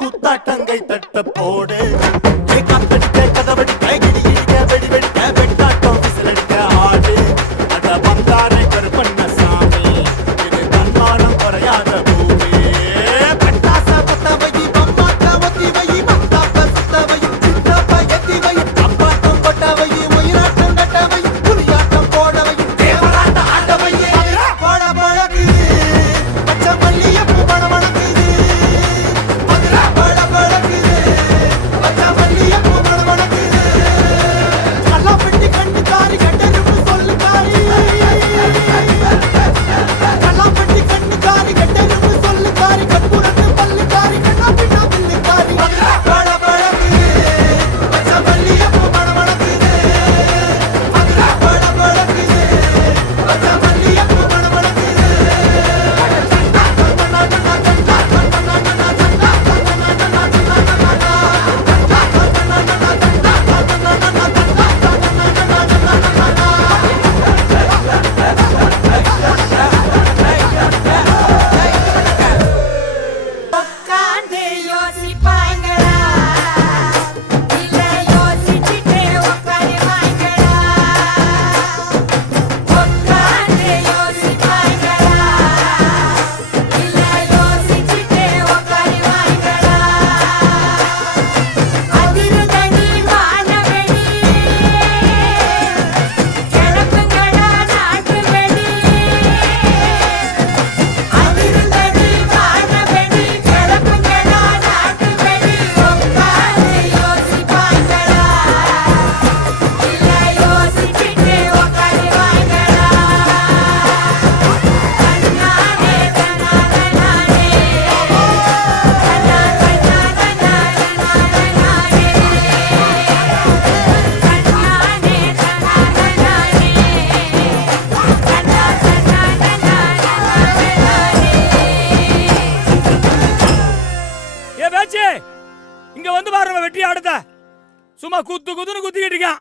கூத்தாட்டங்கை தட்ட போடு காத்தடிக்க கதவடிக்க இடி இடிக்க வெடி வெடிக்க வெட்டாட்டம் விசிலடிக்க ஆடு அட வந்தாரே கருப்பண்ண சாமி இது தன்மானம் குறையாத பூமி பட்டாச பத்தவை பம்மாட்ட ஒத்தி வை மத்தாப்ப சத்தவை சித்தப்ப எத்தி வை அப்பாட்டம் கொட்டவை உயிராட்டம் கட்டவை புலியாட்டம் போடவை தேவராட்ட ஆட்டவை போட பழகுது பச்சை மல்லிய பூ மணமணக்குது இங்க வந்து பாருங்க வெற்றி ஆடுத சும்மா குத்து குத்துன்னு குத்திக்கிட்டு இருக்கான்.